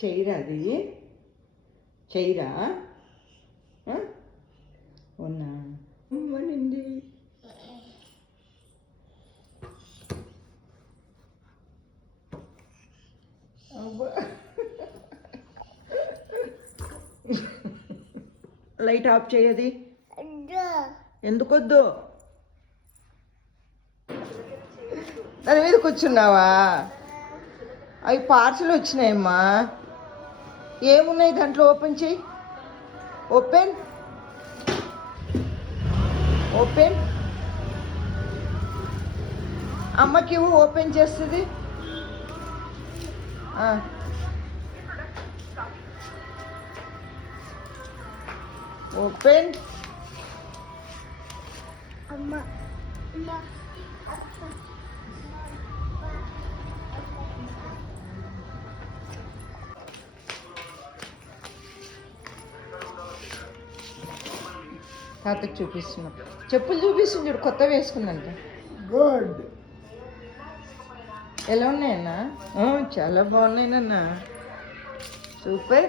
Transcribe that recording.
చెయ్యరా అది చెయ్యరా ఉన్నా అమ్మనింది. Light of చేయది ఎందుకొద్దు? దాని మీద కూర్చున్నావా? అవి పార్సల్ వచ్చినాయమ్మా. ఏమున్నాయి దాంట్లో? ఓపెన్ చెయ్యి. Open open. అమ్మకి ఓపెన్ చేస్తుంది. ఓపెన్. తాతకు చూపిస్తున్నా. చెప్పులు చూపిస్తుంది చూడు, కొత్త వేసుకుందంట. గుడ్. ఎలా ఉన్నాయన్నా? చాలా బాగున్నాయి నాన్న. సూపర్.